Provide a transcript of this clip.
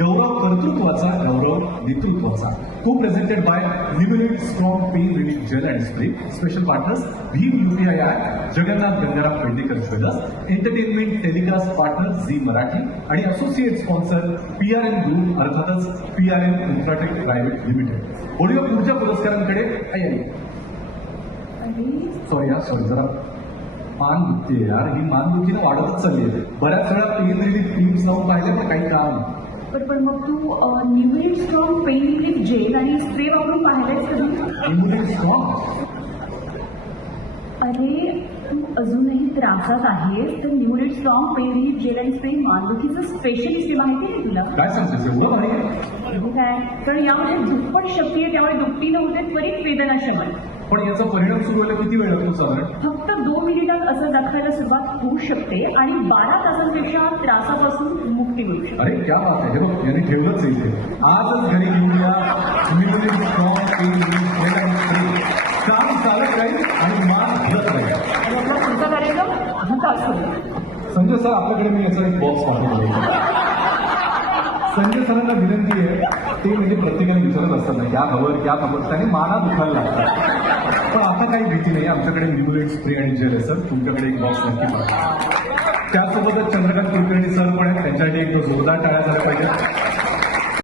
गौरव कर्तृत्वाचा, गौरव नेतृत्वाचा. Co presented by limited strong pain relief gel and spray. Special partners Bhim UPI app, Jagannath Gangaram Pednekar jewellers, entertainment telecast partner Zee Marathi आणि associate sponsor PRN group, अर्थातच PRN infratech private limited. बोलूया पुढच्या पुरस्कारांकडे. Sorry जरा मान दुखते यार, ही मान दुखी ना वाढतच चालली आहे. बऱ्याच वेळा पेन रिलीफ क्रीम्स लावून पाहिले पण काही काम. पण मग तू Numeric strong pain relief gel आणि स्प्रे वापरून पाहिलंयस कधी? Numeric Strong? अरे तू अजूनही त्रासात आहेस तर Numeric strong pain relief gel आणि स्प्रे मानदुखीचं स्पेशलिस्ट माहिती आहे तुला? काय सांगतेस एवढं भारी? काय, कारण यामध्ये दुप्पट शक्ती आहे, त्यामुळे दुपटीनं होते त्वरित वेदना शमन. पण याचा परिणाम सुरू व्हायला किती वेळ लागतो साधारण? फक्त 2 मिनिटात असं दाखवायला सुरुवात होऊ शकते आणि 12 तासांपेक्षा त्रासापासून मुक्ती मिळू शकते. अरे क्या बात आहे. हे बघ यांनी ठेवलंच आहे इथे. आजच घरी घेऊया numeric strong pain relief gel आणि स्प्रे. काम चालत राहील आणि मान भरत राहील. आणि आपला पुढचा कार्यक्रम आता असू दे. संजय सर, आपल्याकडे मी याचा एक बॉक्स पाठवला. संजय सरांना विनंती आहे, ते म्हणजे प्रत्येकाने विचारत असतात ना क्या खबर त्याने माना दुखायला लागतात. पण आता काही भीती नाही, आमच्याकडे न्यूमेरिक स्प्रे आणि जेल आहे सर. तुमच्याकडे एक बॉक्स नक्की पाठवा. त्यासोबतच चंद्रकांत कुलकर्णी सर पण आहेत, त्यांच्यासाठी एक जोरदार टाळ्या झाल्या पाहिजे.